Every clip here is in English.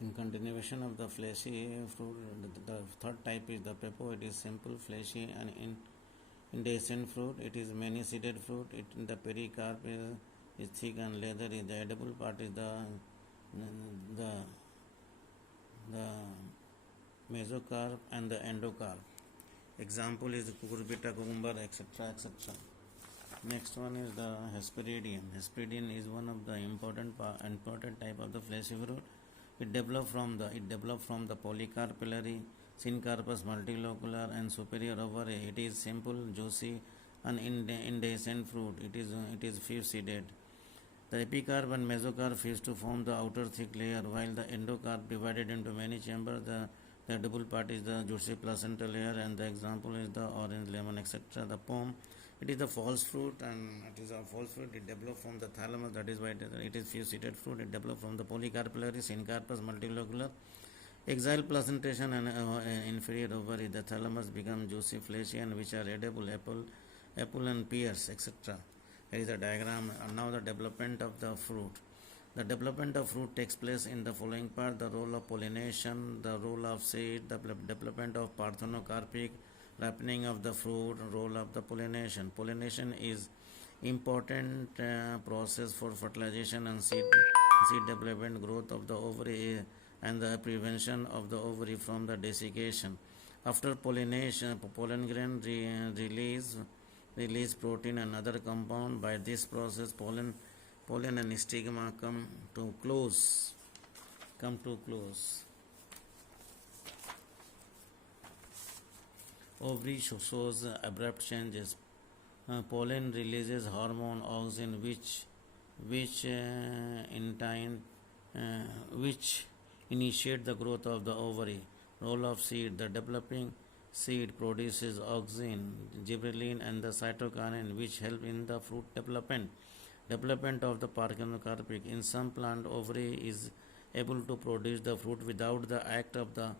In continuation of the fleshy fruit, the third type is the pepo. It is simple, fleshy, and indehiscent fruit. It is many-seeded fruit. The pericarp is thick and leathery. The edible part is the the mesocarp and the endocarp. Example is cucurbita, cucumber, etc., etc. Next one is the Hesperidium. Hesperidium is one of the important type of the fleshy fruit. It developed from the polycarpillary syncarpus multilocular and superior ovary. It is simple, juicy, and indehiscent fruit. It is few-seeded. The epicarp and mesocarp fuse to form the outer thick layer, while the endocarp divided into many chambers. The edible part is the juicy placental layer, and the example is the orange, lemon, etc. The pome, it is the false fruit, and it is a false fruit. It develops from the thalamus. That is why it is few-seeded fruit. It develops from the polycarpillary syncarpus multilocular. Exile placentation and inferior ovary. The thalamus become juicy, fleshy, and which are edible. Apple and pears, etc. Here is a diagram. And now the development of the fruit. The development of fruit takes place in the following part: the role of pollination, the role of seed, the development of parthenocarpic, ripening of the fruit, role of the pollination. Pollination is important process for fertilization and seed development, growth of the ovary, and the prevention of the ovary from the desiccation. After pollination, pollen grain release protein and other compound. By this process, pollen and stigma come to close. Ovary shows abrupt changes. Pollen releases hormone auxin, which which initiate the growth of the ovary. Role of seed: the developing seed produces auxin, gibberellin, and the cytokinin, which help in the fruit development. Development of the parthenocarpic. In some plant, ovary is able to produce the fruit without the act of the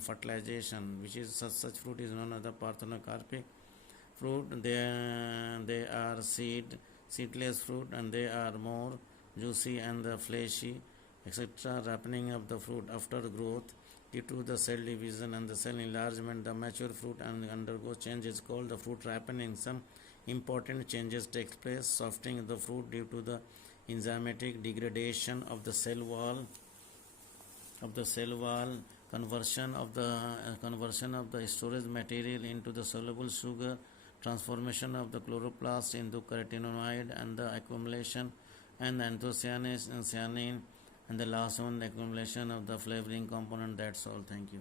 fertilization, which is such fruit is known as the parthenocarpic fruit. They are seedless fruit, and they are more juicy and the fleshy, etc. Ripening of the fruit after growth due to the cell division and the cell enlargement. The mature fruit and undergo change is called the fruit ripening. Some important changes takes place: softening of the fruit due to the enzymatic degradation of the cell wall, conversion of the storage material into the soluble sugar, transformation of the chloroplast into carotenoid, and the accumulation and anthocyanin, and the last one, the accumulation of the flavoring component. That's all. Thank you.